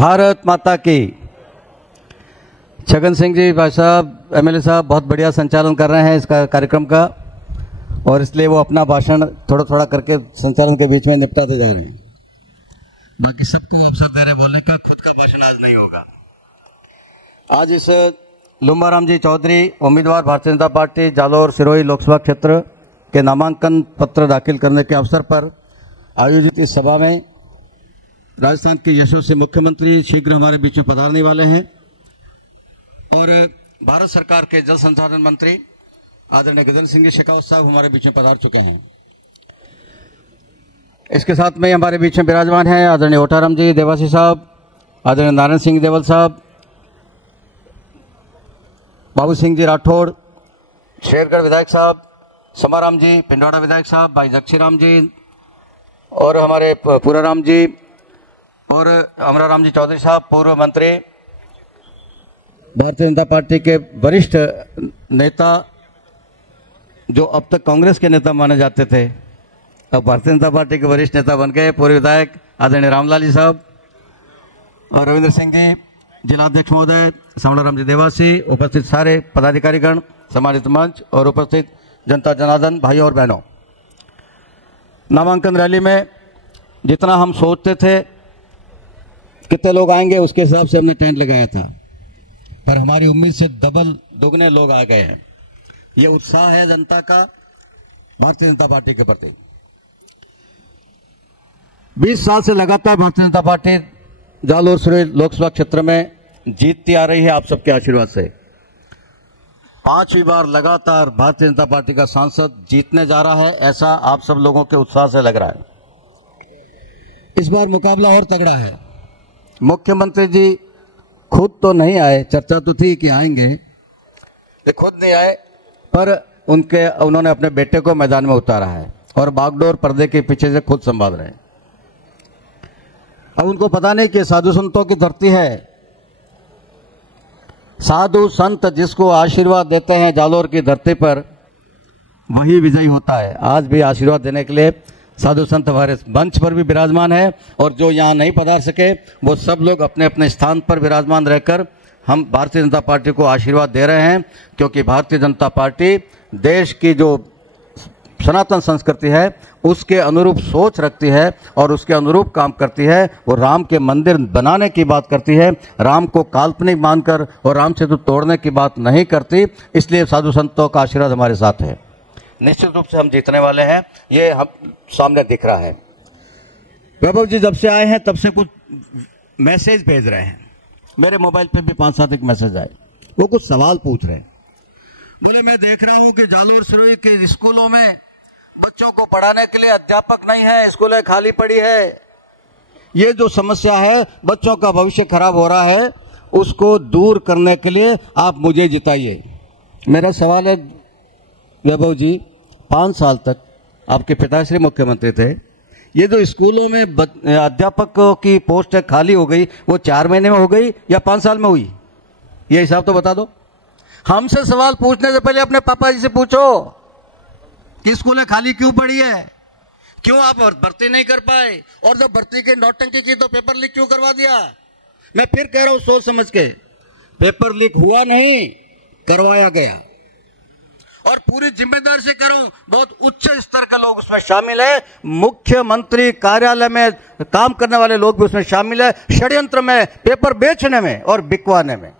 भारत माता की। छगन सिंह जी भाई साहब एमएलए साहब बहुत बढ़िया संचालन कर रहे हैं इसका कार्यक्रम का, और इसलिए वो अपना भाषण थोड़ा थोड़ा करके संचालन के बीच में निपटाते जा रहे हैं। बाकी सबको अवसर दे रहे बोलने का, खुद का भाषण आज नहीं होगा। आज इस लुम्बाराम जी चौधरी उम्मीदवार भारतीय जनता पार्टी जालोर सिरोही लोकसभा क्षेत्र के नामांकन पत्र दाखिल करने के अवसर पर आयोजित इस सभा में राजस्थान के यशस्वी मुख्यमंत्री शीघ्र हमारे बीच में पधारने वाले हैं, और भारत सरकार के जल संसाधन मंत्री आदरणीय गजेंद्र सिंह जी शेखावत साहब हमारे बीच में पधार चुके हैं। इसके साथ में हमारे बीच में विराजमान हैं आदरणीय ओटाराम जी देवासी साहब, आदरणीय नारायण सिंह देवल साहब, बाबू सिंह जी राठौड़, शेरगढ़ विधायक साहब, समाराम जी पिंडवाड़ा विधायक साहब, भाई जक्षीराम जी, और हमारे पूराराम जी और अमराराम जी चौधरी साहब, पूर्व मंत्री, भारतीय जनता पार्टी के वरिष्ठ नेता जो अब तक कांग्रेस के नेता माने जाते थे, अब भारतीय जनता पार्टी के वरिष्ठ नेता बन गए, पूर्व विधायक आदरणीय रामलाल जी साहब, और रविंद्र सिंह जी जिलाध्यक्ष महोदय, समराराम जी देवासी, उपस्थित सारे पदाधिकारीगण, सम्मानित मंच और उपस्थित जनता जनार्दन भाइयों और बहनों। नामांकन रैली में जितना हम सोचते थे कितने लोग आएंगे उसके हिसाब से हमने टेंट लगाया था, पर हमारी उम्मीद से डबल दुगने लोग आ गए हैं। ये उत्साह है जनता का भारतीय जनता पार्टी के प्रति। 20 साल से लगातार भारतीय जनता पार्टी जालोर सिरोही लोकसभा क्षेत्र में जीतती आ रही है आप सबके आशीर्वाद से। 5वीं बार लगातार भारतीय जनता पार्टी का सांसद जीतने जा रहा है, ऐसा आप सब लोगों के उत्साह से लग रहा है। इस बार मुकाबला और तगड़ा है। मुख्यमंत्री जी खुद तो नहीं आए, चर्चा तो थी कि आएंगे, ये खुद नहीं आए, पर उन्होंने अपने बेटे को मैदान में उतारा है और बागडोर पर्दे के पीछे से खुद संभाल रहे हैं। अब उनको पता नहीं कि साधु संतों की धरती है, साधु संत जिसको आशीर्वाद देते हैं जालोर की धरती पर, वही विजयी होता है। आज भी आशीर्वाद देने के लिए साधु संत हमारे मंच पर भी विराजमान है, और जो यहाँ नहीं पधार सके वो सब लोग अपने अपने स्थान पर विराजमान रहकर हम भारतीय जनता पार्टी को आशीर्वाद दे रहे हैं, क्योंकि भारतीय जनता पार्टी देश की जो सनातन संस्कृति है उसके अनुरूप सोच रखती है और उसके अनुरूप काम करती है। वो राम के मंदिर बनाने की बात करती है, राम को काल्पनिक मानकर और राम सेतु तोड़ने की बात नहीं करती। इसलिए साधु संतों का आशीर्वाद हमारे साथ है। निश्चित रूप से हम जीतने वाले हैं, ये हम सामने दिख रहा है। वैभव जी जब से आए हैं तब से कुछ मैसेज भेज रहे हैं, मेरे मोबाइल पे भी 5-7 एक मैसेज आए, वो कुछ सवाल पूछ रहे हैं। बोले मैं देख रहा हूं कि जालोर सिरोही के स्कूलों में बच्चों को पढ़ाने के लिए अध्यापक नहीं है, स्कूलें खाली पड़ी है। ये जो समस्या है, बच्चों का भविष्य खराब हो रहा है, उसको दूर करने के लिए आप मुझे जिताइए। मेरा सवाल है वैभव जी, 5 साल तक आपके पिताश्री मुख्यमंत्री थे, ये जो स्कूलों में अध्यापकों की पोस्ट खाली हो गई, वो 4 महीने में हो गई या 5 साल में हुई? ये हिसाब तो बता दो। हमसे सवाल पूछने से पहले अपने पापा जी से पूछो कि स्कूलें खाली क्यों पड़ी है, क्यों आप भर्ती नहीं कर पाए, और जब भर्ती की नौटंकी की तो पेपर लीक क्यों करवा दिया। मैं फिर कह रहा हूं सोच समझ के, पेपर लीक हुआ नहीं, करवाया गया, और पूरी जिम्मेदारी से करूं, बहुत उच्च स्तर के लोग उसमें शामिल है, मुख्यमंत्री कार्यालय में काम करने वाले लोग भी उसमें शामिल है, षड्यंत्र में, पेपर बेचने में और बिकवाने में।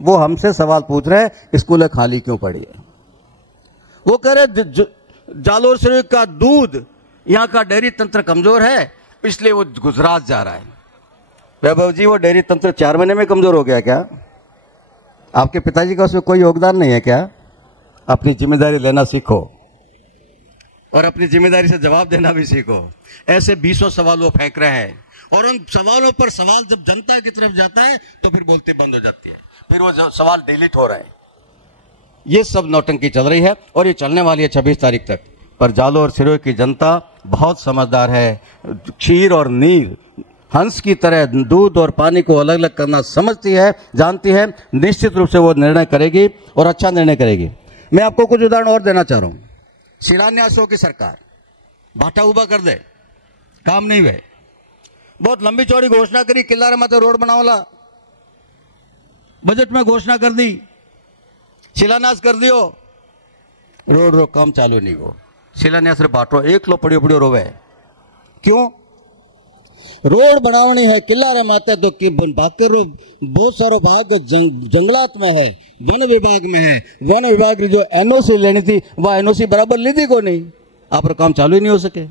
वो हमसे सवाल पूछ रहे हैं स्कूलें खाली क्यों पड़ी है। वो कह रहे जालोर सिरोही का दूध, यहाँ का डेयरी तंत्र कमजोर है, इसलिए वो गुजरात जा रहा है। वैभव जी, वो डेयरी तंत्र 4 महीने में कमजोर हो गया क्या? आपके पिताजी का उसमें कोई योगदान नहीं है क्या? अपनी जिम्मेदारी लेना सीखो और अपनी जिम्मेदारी से जवाब देना भी सीखो। ऐसे 20 सवाल वो फेंक रहे हैं, और उन सवालों पर सवाल जब जनता की तरफ जाता है तो फिर बोलते बंद हो जाती है, फिर वो सवाल डिलीट हो रहे हैं। ये सब नौटंकी चल रही है और ये चलने वाली है 26 तारीख तक। पर जालोर सिरोही की जनता बहुत समझदार है, क्षीर और नीर, हंस की तरह दूध और पानी को अलग अलग करना समझती है, जानती है। निश्चित रूप से वो निर्णय करेगी और अच्छा निर्णय करेगी। मैं आपको कुछ उदाहरण और देना चाह रहा हूं। शिलान्यासों की सरकार भाटा उबा कर दे, काम नहीं हुए। बहुत लंबी चौड़ी घोषणा करी, किल्लारे माथे रोड बनावला, बजट में घोषणा कर दी, शिलान्यास कर दियो, रोड रो काम चालू नहीं हो। शिलान्यास रे बाटो एकलो पड़ियो पड़ियो रोवे। क्यों? रोड बनावनी है किल्लारे माथे तो बाकी रो बहुत सारो भाग जंगलात में है, वन विभाग में है। वन विभाग की जो एनओसी लेनी थी वह एनओसी बराबर ली थी को नहीं, आप काम चालू ही नहीं हो सके।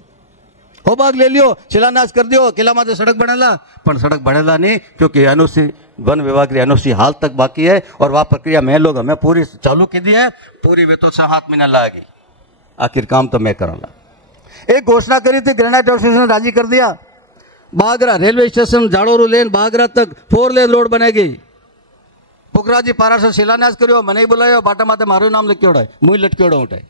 हो भाग ले लियो, शिलान्यास कर दियो, किला माथे सड़क बनेला, पर सड़क बनेला नहीं क्योंकि एनओसी वन विभाग की एनओसी हाल तक बाकी है और वह प्रक्रिया मैं लोग हमें पूरी चालू की दी है, पूरी वे तो 7 महीना लाएगी, आखिर काम तो मैं कराला। एक घोषणा करी थी, ग्रेनाइट एसोसिएशन ने राजी कर दिया, बागरा रेलवे स्टेशन जाड़ोरू लेन बागरा तक 4 लेन रोड बनेगी। पुखराजी पारा से शिलान्यास करियो, मने बुलायो, बाटा माथे मारो नाम लिखियो है, मुई लटकियोड़ो उठे,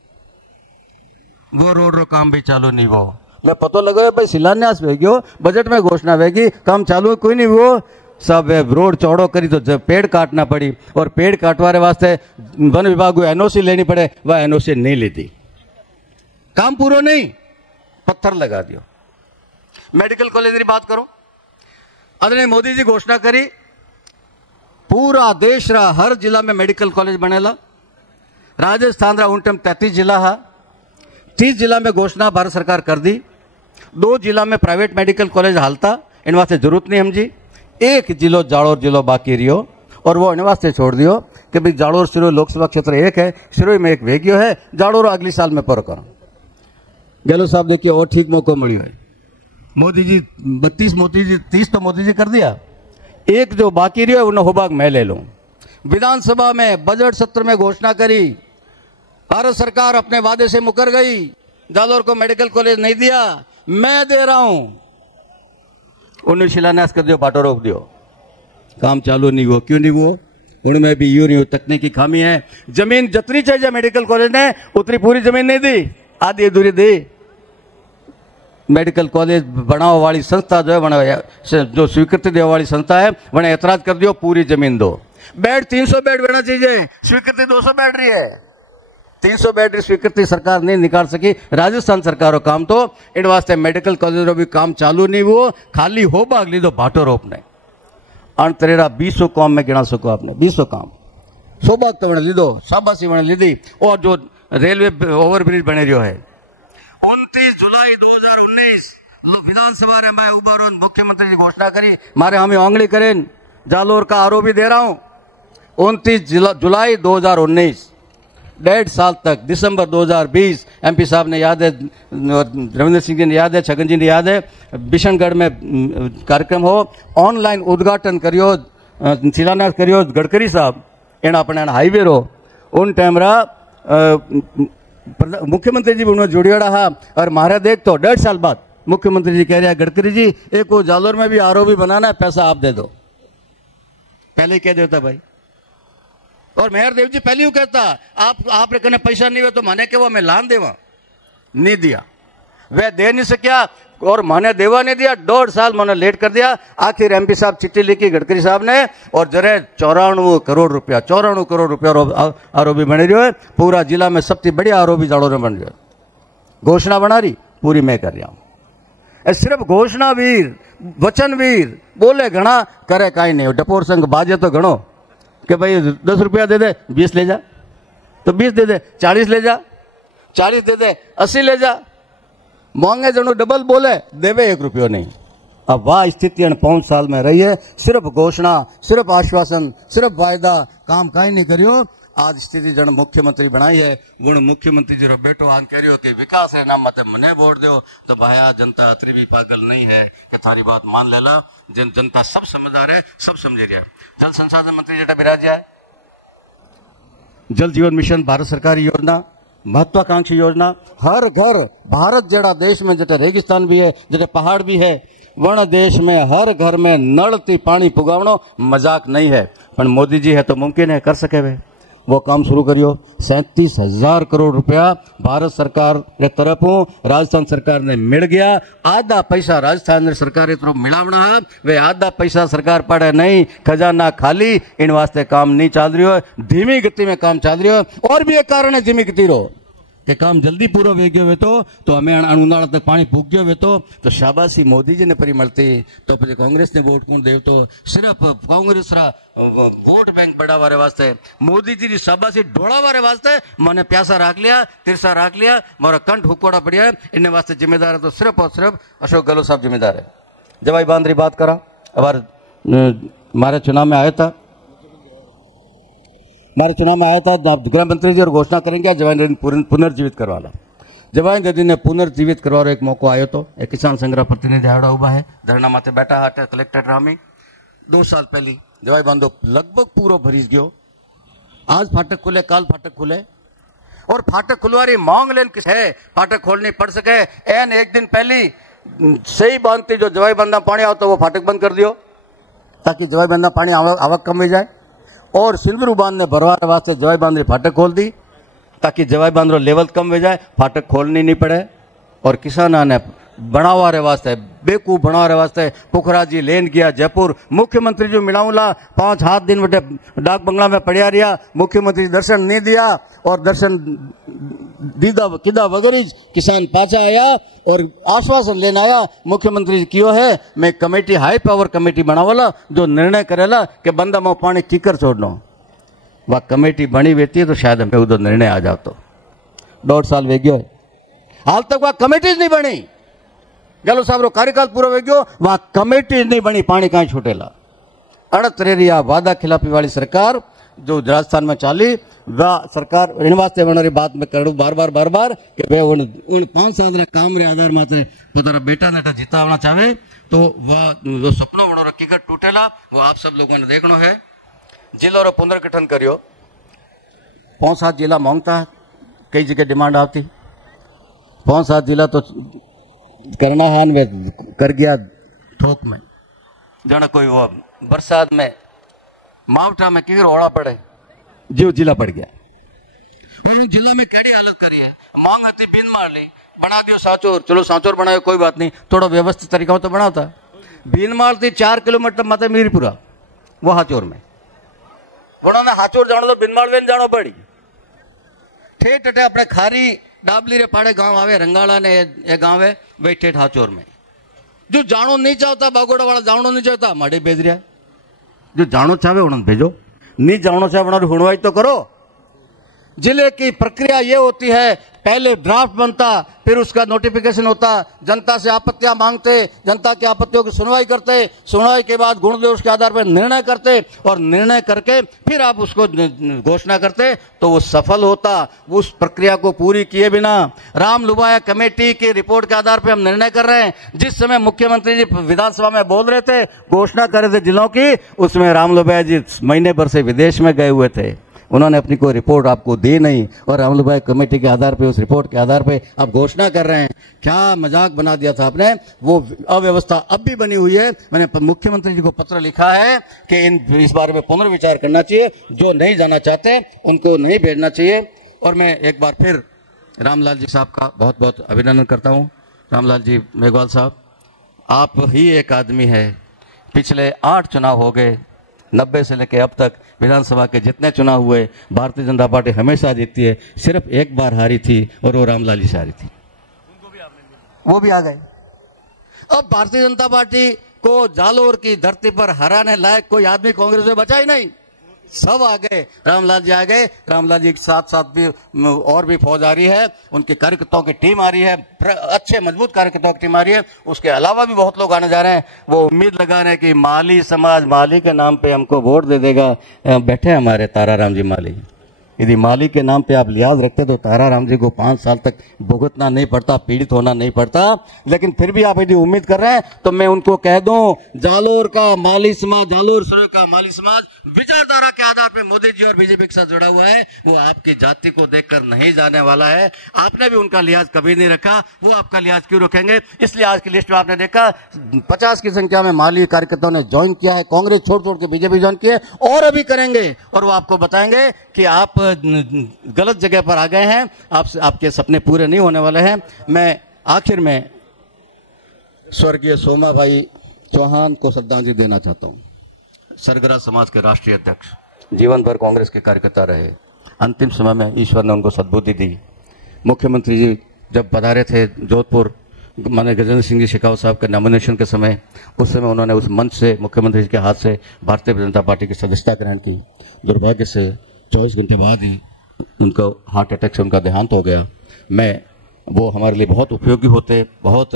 वो रोड रो काम भी चालू नहीं हो। मैं पतो लगायो भाई शिलान्यास वेग्यो, बजट में घोषणा वेगी, काम चालू कोई नहीं हुआ, सब रोड चौड़ो करी तो पेड़ काटना पड़ी और पेड़ काटवारे वास्ते वन विभाग को एनओसी लेनी पड़े, वह एनओसी नहीं ली थी, काम पूरा नहीं, पत्थर लगा दियो। मेडिकल कॉलेज की बात करो, आदरणीय मोदी जी घोषणा करी पूरा देश रा हर जिला में मेडिकल कॉलेज बनेला। राजस्थान रा उनटम 33 जिला है, 30 जिला में घोषणा भारत सरकार कर दी। 2 जिला में प्राइवेट मेडिकल कॉलेज हालता, इन वास्ते जरूरत नहीं हमजी। एक जिलो जाड़ोर जिलो बाकी रियो और वो इन वास्ते छोड़ दियो कि भाई जाड़ोर सिरोही लोकसभा क्षेत्र एक है, सिरोही में एक वेगियो है, जाड़ोर अगली साल में पर करो। गहलोत साहब देखिए और ठीक मौका मिली है, मोदी जी 32 मोदी जी 30 तो मोदी जी कर दिया, एक जो बाकी रियो है उन्हें होबाग मैं ले लूं। विधानसभा में बजट सत्र में घोषणा करी, भारत सरकार अपने वादे से मुकर गई, जालोर को मेडिकल कॉलेज नहीं दिया, मैं दे रहा हूं, उन्हें शिलान्यास कर दियो, बाटो रोक दियो, काम चालू नहीं हुआ। क्यों नहीं हुआ? उनमें भी यूं तकनीकी खामी है। जमीन जितनी चाहिए मेडिकल कॉलेज ने उतनी पूरी जमीन नहीं दी, आधी अधूरी दी। मेडिकल कॉलेज बनाओ वाली संस्था जो है, जो स्वीकृति देने वाली संस्था है, उन्हें ऐतराज कर दियो, पूरी जमीन दो। बेड 300 बेड बनना चाहिए, स्वीकृति 200 बेड रही है, 300 बेड स्वीकृति सरकार नहीं निकाल सकी, राजस्थान सरकारों काम तो इन वास्ते मेडिकल कॉलेज भी काम चालू नहीं हुआ, खाली हो भाग ली दो भाटो रोपने अंतरेरा 200 काम में गिना सको आपने, 200 काम 100 भाग तो बने ली दो, शाबाशी बने ली दी। और जो रेलवे ओवरब्रिज बने रहो है 29 जुलाई 2019 विधानसभा में मैं उबारो मुख्यमंत्री जी घोषणा करी, मारे हमें आंगली करें, जालोर का आरोप भी दे रहा हूं। 29 जुलाई 2019, 1.5 साल तक, दिसंबर 2020 एमपी साहब ने याद है, रविंद्र सिंह जी ने याद है, छगन जी ने याद है, बिशनगढ़ में कार्यक्रम हो, ऑनलाइन उद्घाटन करियो, शिलान्यास करियो गडकरी साहब, एना अपने हाईवे रो उन टाइम रा मुख्यमंत्री जी भी उन्होंने जुड़ियोड़ा हा। और मारे देख तो 1.5 साल बाद मुख्यमंत्री जी कह रहे हैं, गडकरी जी एक वो जालोर में भी आरओबी बनाना है, पैसा आप दे दो, पहले ही कह देता भाई। और मेहर देव जी पहले ही कहता, आप कने पैसा नहीं हुआ तो माने के वो मैं लान देवा, नहीं दिया, वह दे नहीं सकिया और माने देवा नहीं दिया, 1.5 साल मैंने लेट कर दिया। आखिर एमपी साहब चिट्ठी लिखी गडकरी साहब ने और जरे 94 करोड़ रुपया आरोपी बने रही है, पूरा जिला में सबसे बड़ी आरोपी जाड़ों में बन रही, घोषणा बना रही, पूरी मैं कर रहा हूं। सिर्फ घोषणा वीर, वचन वीर, बोले घना करे काई नहीं, डपोर संघ बाजे तो घणो कि भाई 10 रुपया दे दे 20 ले जा, तो 20 दे दे 40 ले जा, 40 दे दे 80 ले जा, मांगे जनो डबल बोले देवे 1 रुपया नहीं। अब वाह स्थिति 5 साल में रही है, सिर्फ घोषणा, सिर्फ आश्वासन, सिर्फ वायदा, काम काई नहीं करियो। आज स्थिति जन मुख्यमंत्री बनाई है, गुण मुख्यमंत्री जी रो बेटो आन कह रही कि विकास है नाम मत मने वोट दो, तो भाया जनता अतरी भी पागल नहीं है कि थारी बात मान लेला, जनता सब समझदार है, सब समझे रहा है। जल संसाधन मंत्री जेटा बिराज है, जल जीवन मिशन भारत सरकार योजना, महत्वाकांक्षी योजना, हर घर भारत जेड़ा देश में जेटे रेगिस्तान भी है, जेटे पहाड़ भी है, वण देश में हर घर में नल थी पानी पुगावणो मजाक नहीं है, पर मोदी जी है तो मुमकिन है, कर सके वे, वो काम शुरू करियो। 37,000 करोड़ रुपया भारत सरकार के तरफों राजस्थान सरकार ने मिल गया। आधा पैसा राजस्थान सरकार इतरो मिलावना है, वे आधा पैसा सरकार पड़े नहीं, खजाना खाली, इन वास्ते काम नहीं चल रही हो, धीमी गति में काम चल रही हो। और भी एक कारण है धीमी गति रो, કે કામ જલ્દી પૂરો વે ગયો હોય તો અમે ઉનાળા તક પાણી ભૂગ ગયો હોય તો શાબાશી મોદીજીને પરી મળતી તો પછી કોંગ્રેસને વોટ કોણ દેવ તો સિર્ફ કોંગ્રેસરા वोट बैंक बढ़ावा वास्ते मोदी जी की शाबाशी ढोड़ावा वास्ते मैंने प्यासा राख लिया तिरसा राख लिया मारा कंठ हुकोड़ा पड़िया है इन वास्ते जिम्मेदार है तो सिर्फ और सिर्फ अशोक गहलोत साहब जिम्मेदार है। जवाई बांद्री बात करा अबार हमारे चुनाव में आया था गृह मंत्री जी और घोषणा करेंगे जवाई नदी पुनर्जीवित करवाना। जवाई नदी ने पुनर्जीवित करवा एक मौका आयो तो एक किसान संग्रह प्रतिनिधि आड़ा हुआ है धरना माथे बैठा हाट कलेक्टर रामी 2 साल पहले जवाई बांधो लगभग पूरा भरीज गयो। आज फाटक खुले काल फाटक खुले और फाटक खुलवारी मांग लेन किस है फाटक खोलनी पड़ सके एन एक दिन पहली सही बांधती जो जवाई बंदा पानी आओ तो वो फाटक बंद कर दियो ताकि जवाई बंदा पानी आवक कम हो जाए और सिल्वर बांध ने भरवा वास्ते जवाई बांध फाटक खोल दी ताकि जवाई बांध लेवल कम हो जाए फाटक खोलनी नहीं पड़े और किसाना ने बनावा रे वास्ते बेकूफ बनावा रे वास्ते पुखरा जी लेन गया जयपुर मुख्यमंत्री जो मिलाऊला 5-7 दिन बटे डाक बंगला में पड़िया रिया मुख्यमंत्री दर्शन नहीं दिया और दर्शन दीदा किदा वगैरह किसान पाछा आया और आश्वासन लेना आया मुख्यमंत्री जी क्यों है मैं कमेटी हाई पावर कमेटी बनावाला जो निर्णय करेला कि बंदा में पानी कीकर छोड़ना वह कमेटी बनी बेती है तो शायद हमें उधर निर्णय आ जाओ तो 1.5 साल वे गयो हाल तक वह कमेटी नहीं बनी गहलोत साहब रो कार्यकाल पूरा हो गयो वहां कमेटी नहीं बनी पानी कहीं छूटेला अड़त रही वादा खिलाफी वाली सरकार जो राजस्थान में चाली वह सरकार इन वास्ते बनारी बात में करूँ बार बार कि वे उन 5 साल काम रे आधार माते पोताना बेटा ने जितावना चाहे तो वह जो सपनो बनो हकीकत टूटेला वो आप सब लोगों ने देखना है। जिला रो पुनर्गठन करियो 5-7 जिला मांगता कई जगह डिमांड आती 5-7 जिला तो करना हान में कर गया ठोक में जाना कोई वो बरसात में मावटा में किधर ओड़ा पड़े जो जिला पड़ गया जिला में कड़ी हालत करी है मांग आती बिन मार ली बना दियो सांचोर चलो सांचोर बनाए कोई बात नहीं थोड़ा व्यवस्थित तरीका तो बनाता बिन मार थी 4 किलोमीटर माते मीरपुरा वो हाचोर में उन्होंने हाचोर जानो तो बिन मार वेन जानो पड़ी ठेठ अटे अपने खारी डाबली रे पाड़े गांव आवे रंगाला ने ये गांव है वे ठेठ हाचोर में जो जानो नहीं चाहता बागोड़ा वाला जानो नहीं चाहता माड़े भेज रहा जो जानो चाहे उन्होंने भेजो नहीं जानो चाहे उन्होंने हुणवाई तो करो। जिले की प्रक्रिया ये होती है पहले ड्राफ्ट बनता फिर उसका नोटिफिकेशन होता जनता से आपत्तियां मांगते जनता की आपत्तियों की सुनवाई करते सुनवाई के बाद गुण दोष के आधार पर निर्णय करते और निर्णय करके फिर आप उसको घोषणा करते तो वो सफल होता। उस प्रक्रिया को पूरी किए बिना राम लुबाया कमेटी की रिपोर्ट के आधार पर हम निर्णय कर रहे हैं। जिस समय मुख्यमंत्री जी विधानसभा में बोल रहे थे घोषणा कर रहे थे जिलों की उसमें राम लुबाया जी महीने भर से विदेश में गए हुए थे उन्होंने अपनी कोई रिपोर्ट आपको दी नहीं और राम लुबाया कमेटी के आधार पे उस रिपोर्ट के आधार पे आप घोषणा कर रहे हैं। क्या मजाक बना दिया था आपने। वो अव्यवस्था अब भी बनी हुई है। मैंने मुख्यमंत्री जी को पत्र लिखा है कि इस बारे में पुनर्विचार करना चाहिए जो नहीं जाना चाहते उनको नहीं भेजना चाहिए। और मैं एक बार फिर रामलाल जी साहब का बहुत बहुत अभिनंदन करता हूँ। रामलाल जी मेघवाल साहब आप ही एक आदमी है पिछले 8 चुनाव हो गए 90 से लेकर अब तक विधानसभा के जितने चुनाव हुए भारतीय जनता पार्टी हमेशा जीतती है। सिर्फ एक बार हारी थी और वो रामलाल जी से हारी थी वो भी आ गए। अब भारतीय जनता पार्टी को जालोर की धरती पर हराने लायक कोई आदमी कांग्रेस में बचा ही नहीं। सब आ गए रामलाल जी आ गए। रामलाल जी के साथ साथ भी और भी फौज आ रही है उनके कार्यकर्ताओं की टीम आ रही है अच्छे मजबूत कार्यकर्ताओं की टीम आ रही है। उसके अलावा भी बहुत लोग आने जा रहे हैं। वो उम्मीद लगा रहे हैं कि माली समाज माली के नाम पे हमको वोट दे देगा। बैठे हमारे ताराराम जी माली यदि माली के नाम पे आप लिहाज रखते तो ताराराम जी को 5 साल तक भुगतना नहीं पड़ता पीड़ित होना नहीं पड़ता। लेकिन फिर भी आप यदि उम्मीद कर रहे हैं तो मैं उनको कह दूं जालोर का माली समाज जालोर सूर्य का माली समाज विचारधारा के आधार पर मोदी जी और बीजेपी के साथ जुड़ा हुआ है। वो आपकी जाति को देखकर नहीं जाने वाला है। आपने भी उनका लिहाज कभी नहीं रखा वो आपका लिहाज क्यों रखेंगे। इसलिए आज की लिस्ट में आपने देखा 50 की संख्या में माली कार्यकर्ताओं ने ज्वाइन किया है। कांग्रेस छोड़ छोड़ के बीजेपी ज्वाइन किए और अभी करेंगे और वो आपको बताएंगे कि आप गलत जगह पर आ गए हैं। आपके सपने पूरे नहीं होने वाले हैं। मैं आखिर में स्वर्गीय सोमा भाई चौहान को श्रद्धांजलि देना चाहता हूं। सरगरा समाज के राष्ट्रीय अध्यक्ष जीवन भर कांग्रेस के कार्यकर्ता रहे। अंतिम समय में ईश्वर ने उनको सद्बुद्धि दी। मुख्यमंत्री जी जब पधारे थे जोधपुर, माननीय गजेंद्र सिंह जी शेखावत साहब के नॉमिनेशन के समय, उस समय उन्होंने उस मंच से मुख्यमंत्री जी के हाथ से भारतीय जनता पार्टी की सदस्यता ग्रहण की। दुर्भाग्य से 24 घंटे बाद ही उनको हार्ट अटैक से उनका देहांत हो गया। वो हमारे लिए बहुत उपयोगी होते, बहुत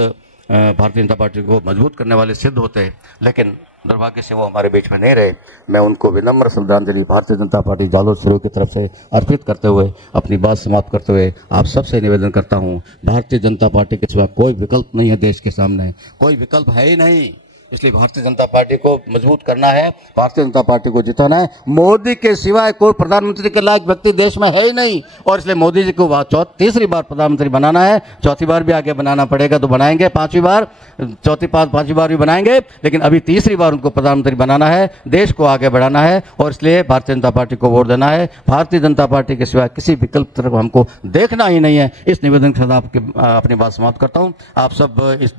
भारतीय जनता पार्टी को मजबूत करने वाले सिद्ध होते, लेकिन दुर्भाग्य से वो हमारे बीच में नहीं रहे। मैं उनको विनम्र श्रद्धांजलि भारतीय जनता पार्टी जालोर सिरोही की तरफ से अर्पित करते हुए अपनी बात समाप्त करते हुए आप सबसे निवेदन करता हूं, भारतीय जनता पार्टी के सिवा कोई विकल्प नहीं है देश के सामने, कोई विकल्प है ही नहीं। इसलिए भारतीय जनता पार्टी को मजबूत करना है, भारतीय जनता पार्टी को जिताना है। मोदी के सिवाय कोई प्रधानमंत्री के लायक व्यक्ति देश में है ही नहीं, और इसलिए मोदी जी को तीसरी बार प्रधानमंत्री बनाना है। चौथी बार भी आगे बनाना पड़ेगा तो बनाएंगे, पांचवी बार, पांचवी बार भी बनाएंगे, लेकिन अभी तीसरी बार उनको प्रधानमंत्री बनाना है, देश को आगे बढ़ाना है, और इसलिए भारतीय जनता पार्टी को वोट देना है। भारतीय जनता पार्टी के सिवाय किसी विकल्प तरफ हमको देखना ही नहीं है। इस निवेदन के साथ अपनी बात समाप्त करता हूँ। आप सब इस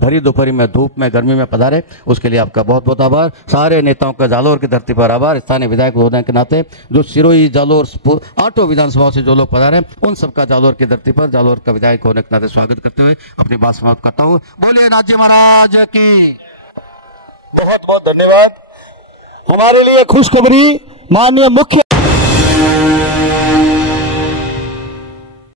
भरी दोपहरी में, धूप में, गर्मी में पधारे, उसके लिए आपका बहुत बहुत आभार। सारे नेताओं का जालोर की धरती पर आभार। स्थानीय विधायक होने के नाते जो सिरोही, जालोर, 8 विधानसभाओं से जो लोग पधारे, उन सबका जालोर की धरती पर जालोर का विधायक होने के नाते स्वागत करते हुए अपनी बात समाप्त करता हूँ। बोलिए राज्य महाराज की। बहुत बहुत धन्यवाद। हमारे लिए खुशखबरी, माननीय मुख्य